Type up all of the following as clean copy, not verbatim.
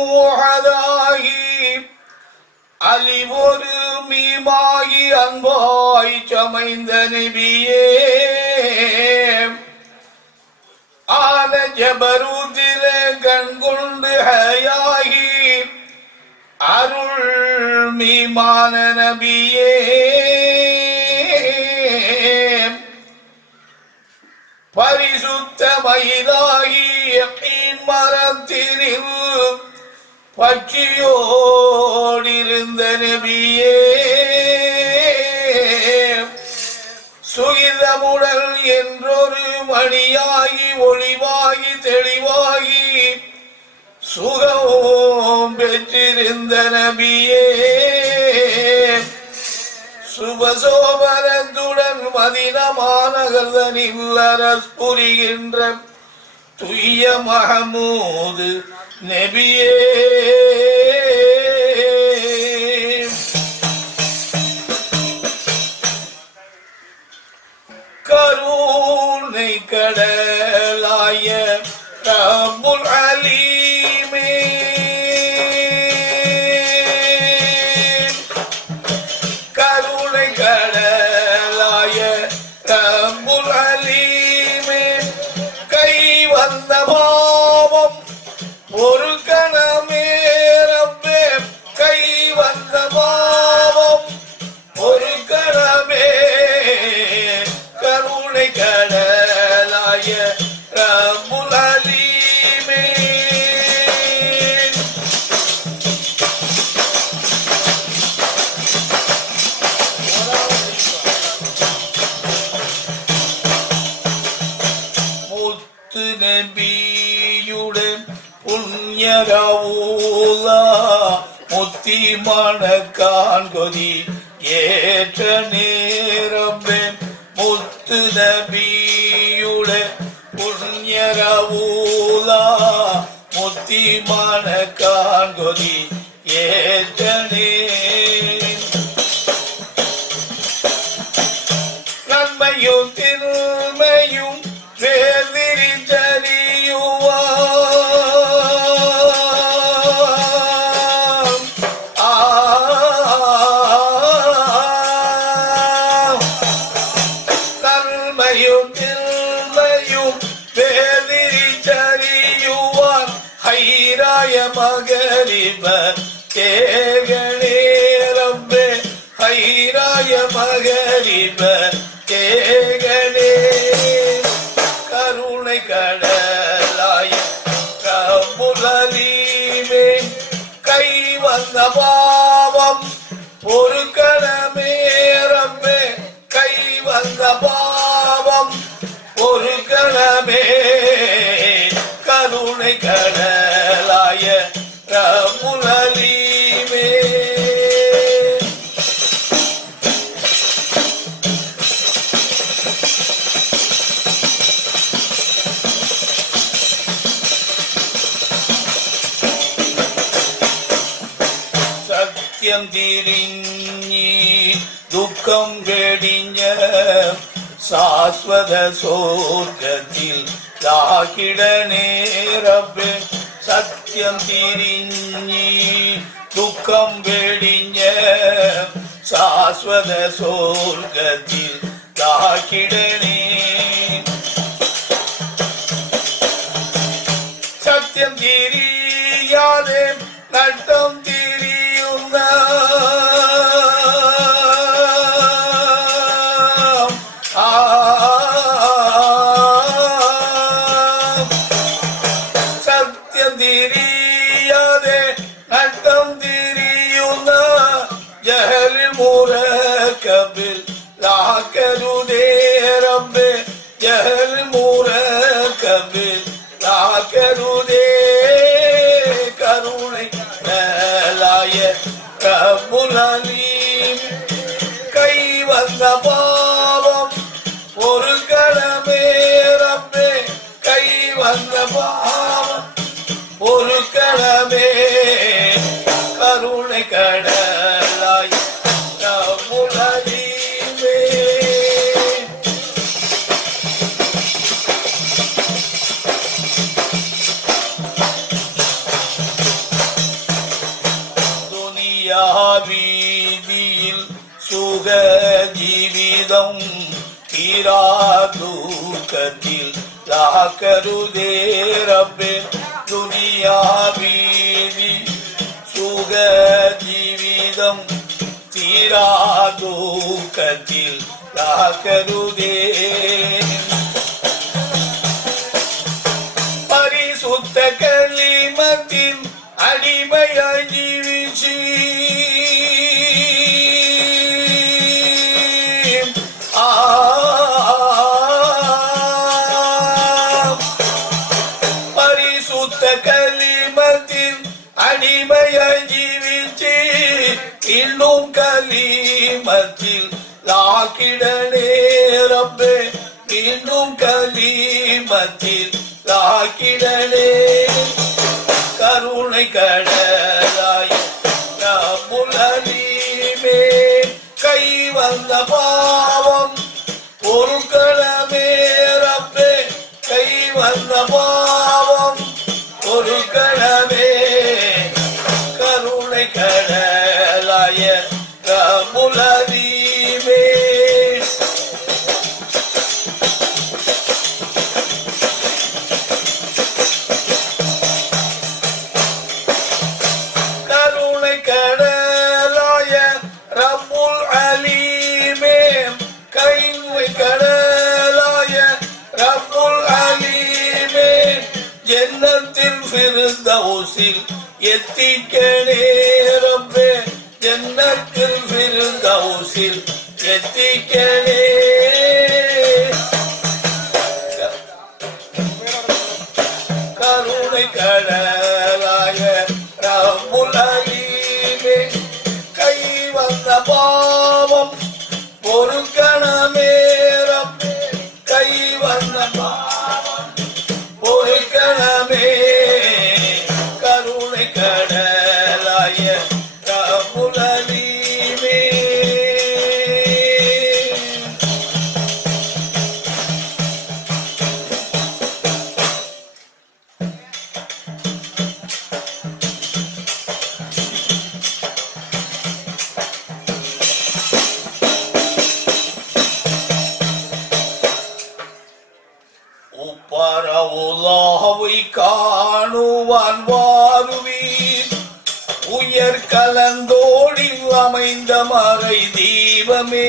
அகதிலூஹதாகி அலிவொரு மீமாகி அன்பாய் சமைந்த நபியே ஆன ஜபரூதில கண்கொண்டு ஹயாகி அருள் மீமான நபியே பரிசுத்த மயிலாகி மரத்தினில் பற்றியோடிருந்த நபியே சுகிதமுடல் என்றொரு மணியாகி ஒளிவாகி தெளிவாகி சுகம் பெற்றிருந்த நபியே சுபசோபரத்துடன் மதினமாநகர்தனில் அரசு புரிகின்ற துய்ய மஹமூது நபியே கருணை கடலாய ரப்புல் அலீமே கருணை கடலாய ரப்புல் அலீமே கை வந்த பாவம் ஒரு கணமே ரப்பே கை வந்த பாவம் ஒரு கணமே கருணை கடலாய ரப்புல் அலீமே முத்து நபியுடன் புண்ணியரவுலா முத்தி மணக்கான் கொதி ஏற்ற நேரமே முத்து நபியுடன் புண்ணியரவுலா முத்தி மணக்கான் கொதி ஏற்ற நன்மையும் திருமையும் வேதிரிச்சரியுவா நன்மையும் திருமையும் வேதிரிச்சரியுவான் ஹைராய மகரிப கேகணே ரப்பே ஹைராய மகரிப கேகணே கருணை கடலாய ரப்புல் அலீமே கை வந்த பாவம் ஒரு கணமே ரப்பே கை வந்த பாவம் ஒரு கணமே கருணை கடலாய ரப்புல் அலீமே സത്യം തിരിഞ്ഞി ദുഃഖം വെടിഞ്ഞ ശാശ്വത സ്വർഗത്തിൽ ലാക്കിടനേ റബ്ബേ സത്യം തിരിഞ്ഞി ദുഃഖം വെടിഞ്ഞ ശാശ്വത സ്വർഗത്തിൽ ലാക്കിടനേ സത്യം തിരിയാതെ നട്ടം തിരിയുന്ന സത്യം തിരിയാതെ നട്ടം തിരിയുന്ന ജഹലിൽ മുറക്കബിൽ ലാക്കരുതേ റബ്ബേ ജഹൽ മുറക്കബിൽ ലാക്കരുതേ கருணை மேலாய ரப்புல் அலீம் கை வந்த பாவம் ஒரு கணமே ரப்பே கை வந்த பாவம் ஒரு கணமே கருணை கடலாய ரப்புல் அலீமே சுக ஜீவிதம் தீரா தூக்கத்தில் லாக்கருதே ரப்பே துனியா வீதி சுக ஜீவிதம் தீரா தூக்கத்தில் லாக்கருதே பரிசுத்த கலிமத்தின் அடிமையாய் ஜீவிச்சு பரிசுத்த கலிமத்தின் அடிமையாய் ஜீவிச்சு இன்னும் கலிமத்தில் லாக்கிடனே ரப்பே இன்னும் கலிமத்தில் லாக்கிடனே கருணை கடலாய் ரப்புல் அலீமே கை வந்த பாவம் பொருட்களமே ரப்பே கை வந்த பாவம் பொருட்களமே கருணை கடலாய ரப்புல் அலீமே ஜன்னத்தில் ஃபிர்தௌஸில் எத்திக்கனே ரப்பே ஜன்னத்தில் ஃபிர்தௌஸில் எத்திக்கனே கருணை கடலாய ரப்புல் அலீமே கை வந்த பாவம் பொறுக்கணமே ரப்பே கை வந்த பாவம் பொறுக்கணமே கருணை கடலாய ரப்புல் அலீமே உப்பரவுலாவை காணுவான் வாருவீர் உயர் கலந்தோடில் அமைந்த மறை தீபமே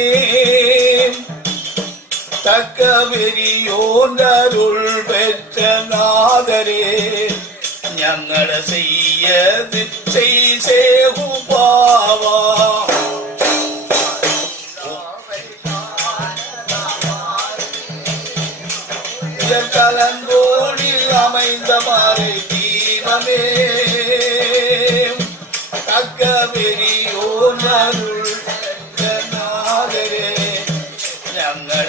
தக்க வெறியோன்றருள் பெற்ற நாதரே ഞങ്ങള செய்யது செய்சேகுபாவா கலந்தோடில் அமைந்த மறை தீபமே தக்க வெறியோன்றருள் நாதரே ഞങ്ങള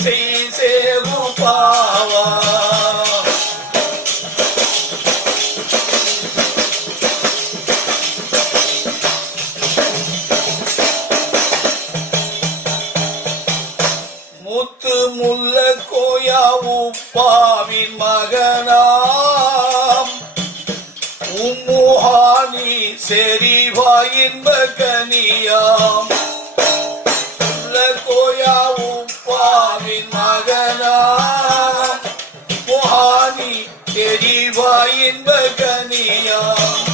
செய்சேகுபாவா முத்து முல்ல கோயா உப்பாவின் மகனாம் உம்முஹானி செரிவாயின் மகனியாம் முல்ல கோயா உப்பாவின் மகனாம் முஹானி செரிவாயின் மகனியாம்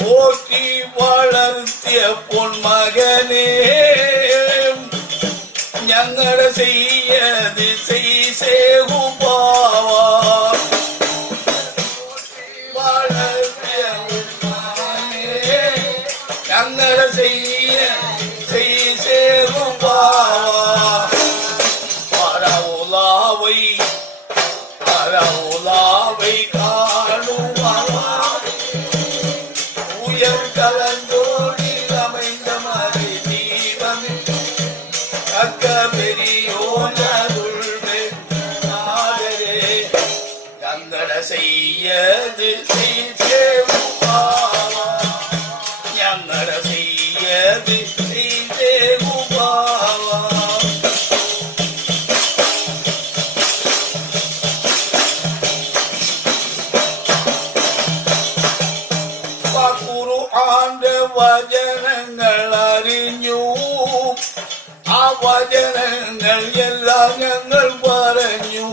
போற்றி வளர்த்திய பொன் மகனே ഞങ്ങള செய்யது செய்சேகுபாவா வளர்த்திய உம்மானே ഞങ്ങള செய்ய செய்சேகுபாவா பரவுலாவை காணுவாவா உயர் கலந்தோடில் அமைந்த மறை தீபமே தக்க பெரியோனருள் நாதரே ഞങ്ങള செய்யது செய்சேகுபாவா ഞങ്ങള செய்யது செய்சேகுபாவா വചനങ്ങൾ എല്ലാം ഞങ്ങൾ പറഞ്ഞു.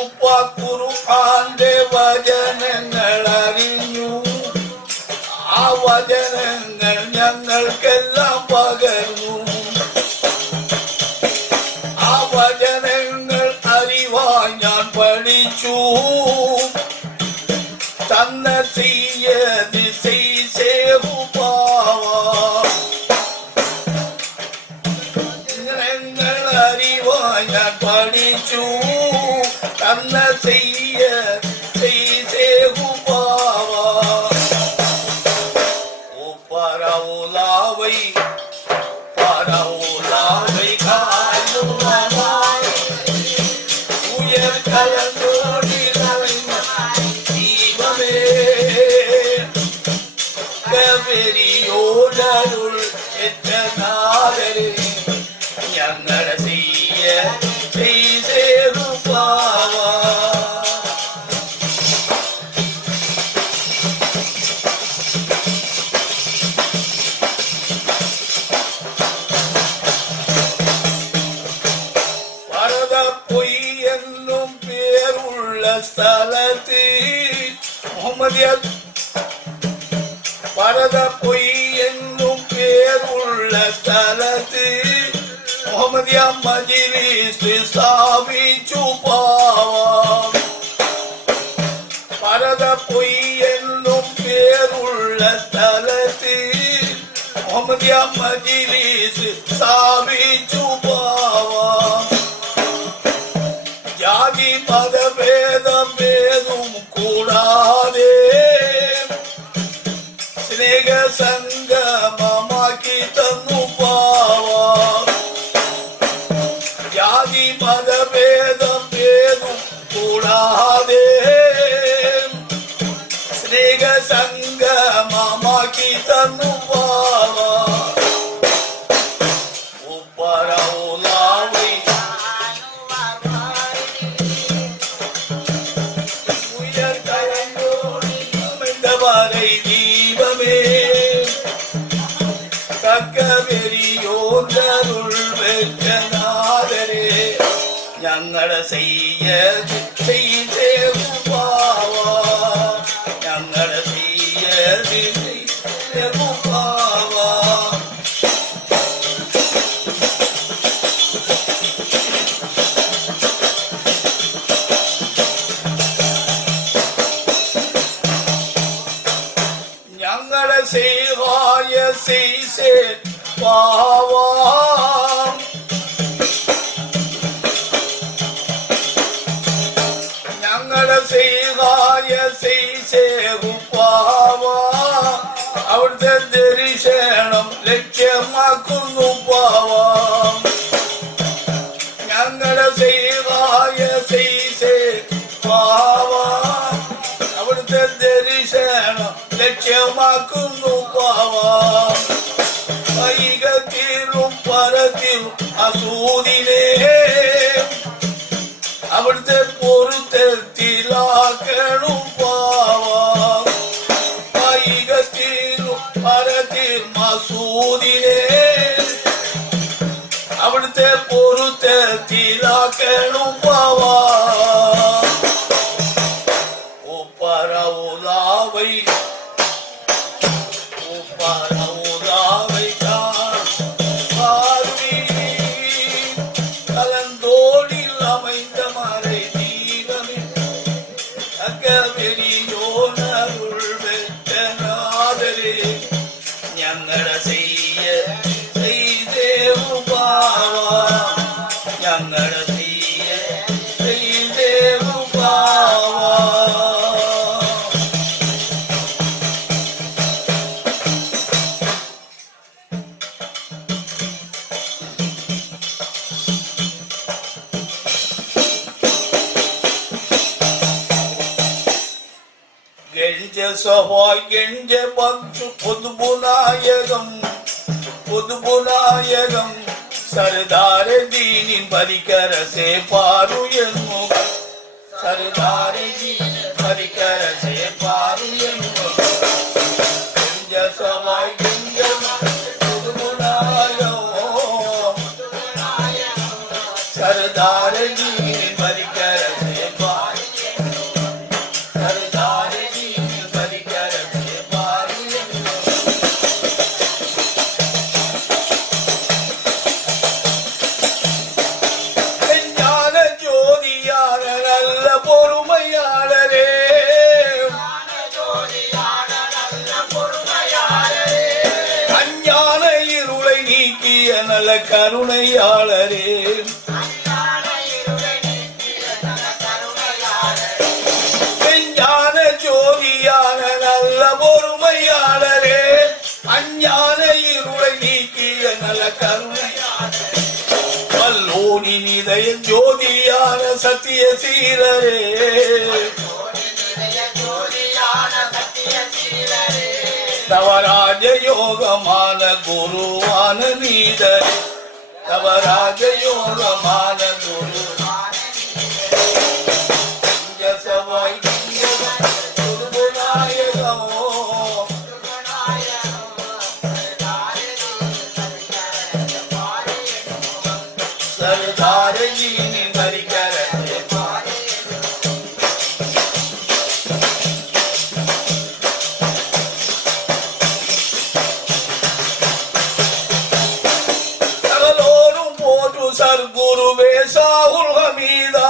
ഉപ്പ ഖുർആന്റെ വചനങ്ങൾ അറിഞ്ഞു. ആ വചനങ്ങൾ ഞങ്ങൾക്കെല്ലാം പകർന്നു. ആ വചനങ്ങൾ അറിവാൻ ഞാൻ പഠിച്ചു. തന്ന തീയതി ഞങ്ങൾ അറിവാൻ ഞാൻ പഠിച്ചു. തന്ന பரவுலாவை பரவுலாவை காணுவாய் உயர் கலந்தோடி தீபமே കവരിയോടരുൾ എത്തനാദരേ ഞങ്ങളെ ചെയ്തേറുപാവാ. പരദപ്പൊയ് എന്നും പേരുള്ള സ്ഥലത്ത് മുഹമ്മദിയ பரதப்பொய் என்னும் பேருள்ள ஸ்தலத்து முஹம்மதியா மஜ்லிஸ் ஸ்தாபிச்சு பாவாம். பரதப்பொய் என்னும் பேருள்ள ஸ்தலத்து முஹம்மதியா மஜ்லிஸ் ஸ்தாபிச்சு பாவாம். ஜாதி மத பேதம் பேதும் கூடாதே സ്നേഹ സംഗമമാക്കി തന്നു പാവാ. ജാതി മതഭേദം ഭേദം കൂടാതെ സ്നേഹ സംഗമമാക്കി തന്നു പാവാ. ഉപ്പരവുലാവൈ ഉയർത്തരങ്ങോടി അമർந்தவரை കവരിയോടരുൾ വെച്ചനാദരേ ഞങ്ങളെ ചെയ്തേറുപാവാ. ഞങ്ങളെ ചെയ്തേറുപാവാ. ഞങ്ങളെ സേവായ സേസേ പാവാം. ഞങ്ങളെ സേവായ സേസേറുപാവാ. അവിടുത്തെ ദർശനം ലക്ഷ്യമാക്കുന്നു പാവാം. ഞങ്ങളെ സേവായ സേസേ പാവാ. അവിടുത്തെ ദർശനം ലക്ഷ്യമാക്കുന്നു പാവാം. ൈകത്തിലും പരത്തിലും അസൂതിനെ അവിടുത്തെ പൊരുത്തത്തിലാക്കണം പാവാം. ൈകത്തിലും പരത്തിലും അസൂതിനെ അവിടുത്തെ പൊരുത്തത്തിലാക്കണം പാവാം. ഉപ്പരവുലാവൈ கலந்தோடில் அமைந்த மறை தீபமே கவரியோடருள் வெச்சனாதரே ഞങ്ങളെ ചെയ്തേറുപാവാ. ഞങ്ങളെ ചെയ്തേറുപാവാ. ഗെഞ്ച സഹായ് ഗെഞ്ച പഞ്ചു പൊതുപുനായകം പൊതുപുനായകം സർദാര ദീനിൻ പരികരസേ പാരു എന്നു. സർദാര ദീനിൻ പരികരസേ പാരു എന്നു. ഗെഞ്ച സഹായ് ഗെഞ്ച പൊതുപുനായകം நல்ல கருணையாளரே ஞான ஜோதியான நல்ல பொறுமையாளரே அஞ்ஞான இருளை நீக்கிய நல்ல கருணையாளரே வல்லோனின் இதய ஜோதியான சத்திய சீரரே தவராஜ யோகமான குருவான நீதர் தவராஜ யோகமான குரு சவாய் सरदारजी भरिकर சர்க்குருவே சாகுல் ஹமீதா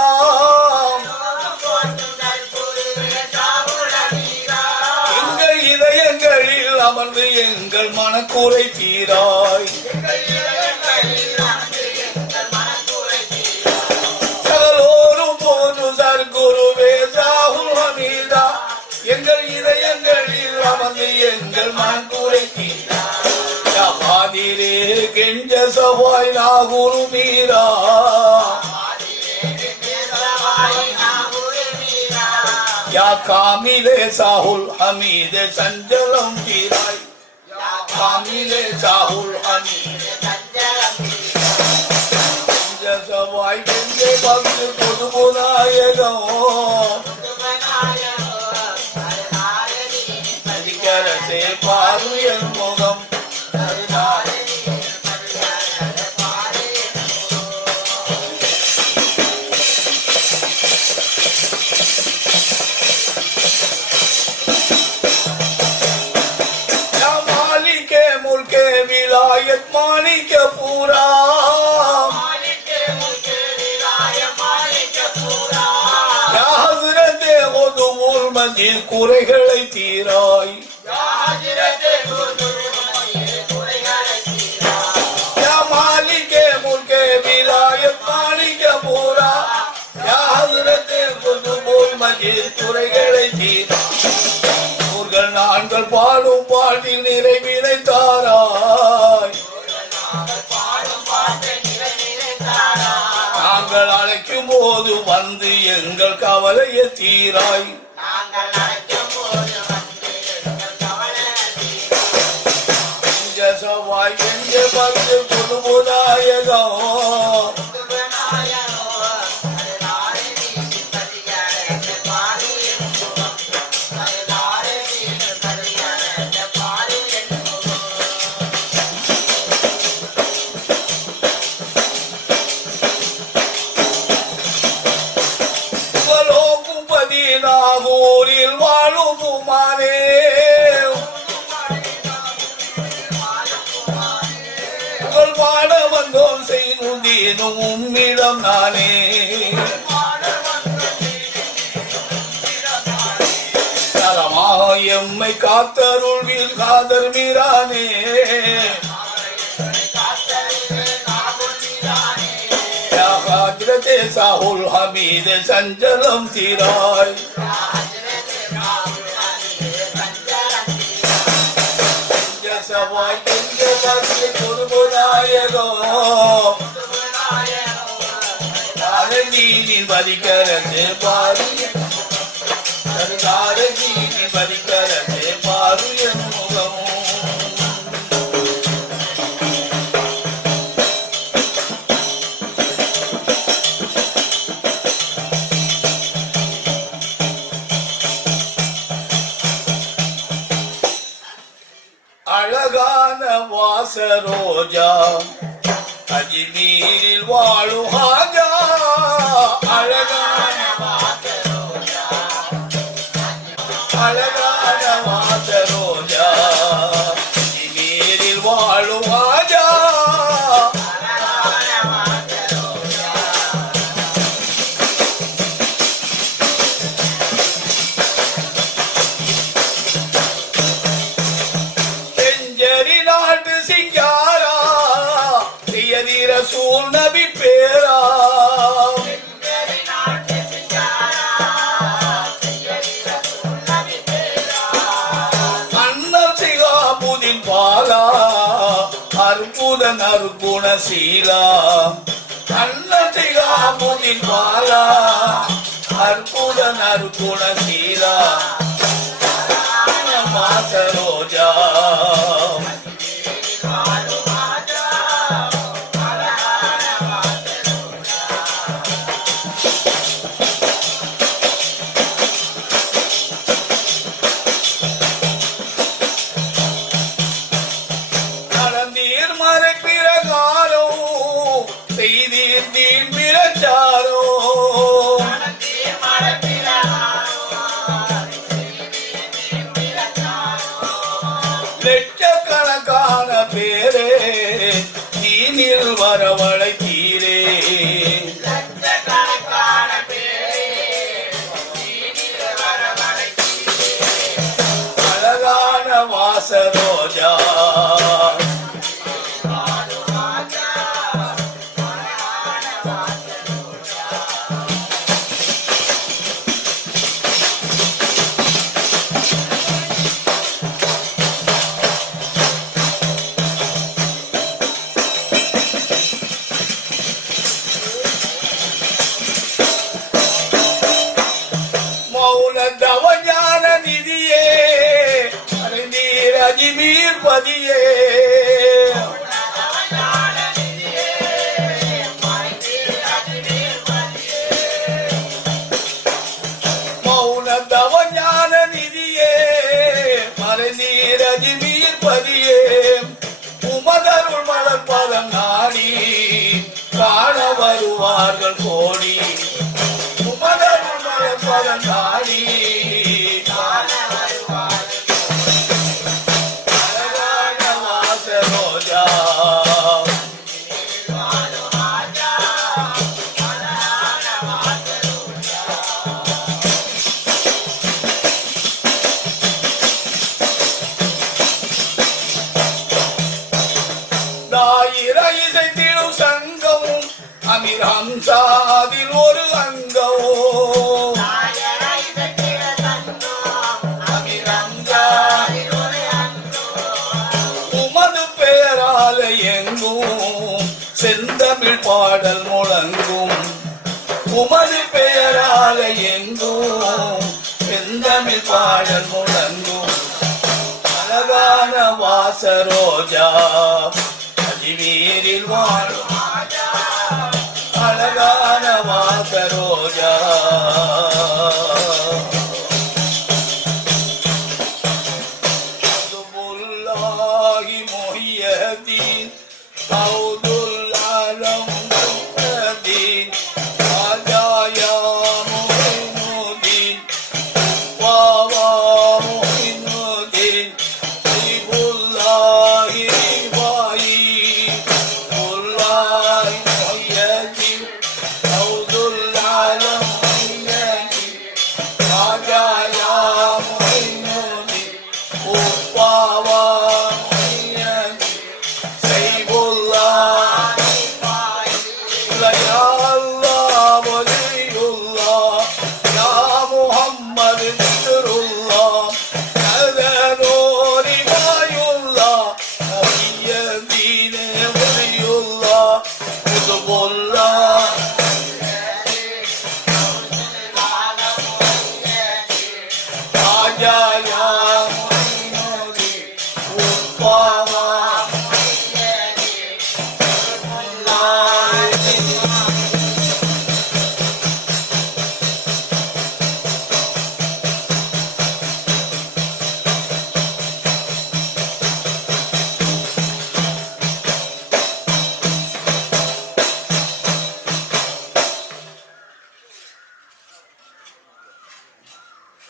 எங்கள் இதயங்களில் அமர்ந்து எங்கள் மனக்குறை தீராய் சகலோரும் போன்று சர்க்குருவே சாகுல் ஹமீதா எங்கள் இதயங்களில் அமர்ந்து எங்கள் மனக்குறை தீராய் காதிரே கெஞ்ச சவாய் நாகுரு மீரா யா காமிலே சாகுல் ஹமீதே சஞ்சலம் தீராய் யா காமிலே சாகுல் ஹமீதே கெஞ்ச சவாய் கெஞ்ச பக்தி பொதுபுநாயகம் அதிகரசே பாரு என் முகம் मानिक पूरा हजरत खुदुमुल मजीद कुறைகளை தீராய் या मालिक मुल्क विलायत मानिक पूरा या हजरत खुदुमुल मजीद कुறைகளை தீராய் ஊர்கள் நான்கள் பாடும் பாட்டில் நிறைவினை தாராய் நாங்கள் அழைக்கும் போது வந்து எங்கள் கவலையை தீராய் சவாய் எங்க பக்தி புதுபுதாயகம் நாகூரில் வாழும் பூமானே உங்கள் பாட வந்தோம் செய்யும் தீனும் உம்மிடம் நானே நலமாக எம்மை காத்தருள்வில் காதர் மீரானே சாகுல் ஹமீதே சஞ்சலம் தீராய் சவாய் கெஞ்ச பக்தி பொதுபுநாயகம் தாரஜீனின் பதிக்கரசே பாரு தாரஜீனின் பதிக்கரசே பாரு என் முகம் அழகான வாசரோஜா அஜ்மீரில் வாழும் ஹாஜா அழகான வாசரோஜா அழகான வாசரோஜா அஜ்மீரில் வாழும் ஹாஜா ரசூல் நபி பேரா அண்ணல் சிகாபுதீன் பாலா அற்புத நற்குண சீலா அண்ணல் சிகாபுதீன் பாலா அற்புத நற்குண சீலா சரோஜா நடந்தீர் மறை பிரகாரோ செய்தீர் தீன் பிரச்சாரோ லட்சக்கணக்கான பேரே தீனில் வரவழைத்தீரே அழகான வாசரோஜா தவஞான நிதியே அறிந்தீர் அஜ்மீர் பதியே மௌன தவஞான நிதியே அறிந்தீர் அஜ்மீர் பதியே உமதருள் மலர்பதம் நாடி காண வருவார்கள் கோடி உமதருள் மலர்பதம் நாடி இசைத்திடும் சங்கமும் அமீர் ஹம்சாதில் ஒரு அங்கமும் அமீர் ஹம்சாதில் உமது பெயரால எங்கும் செந்தமிழ் பாடல் முழங்கும் உமது பெயரால எங்கும் செந்தமிழ் பாடல் முழங்கும் அழகான வாசரோஜா அஜ்மீரில் வாழும் அழகான வாசரோஜா அப்துல்லாஹி முஹ்யித்தீன்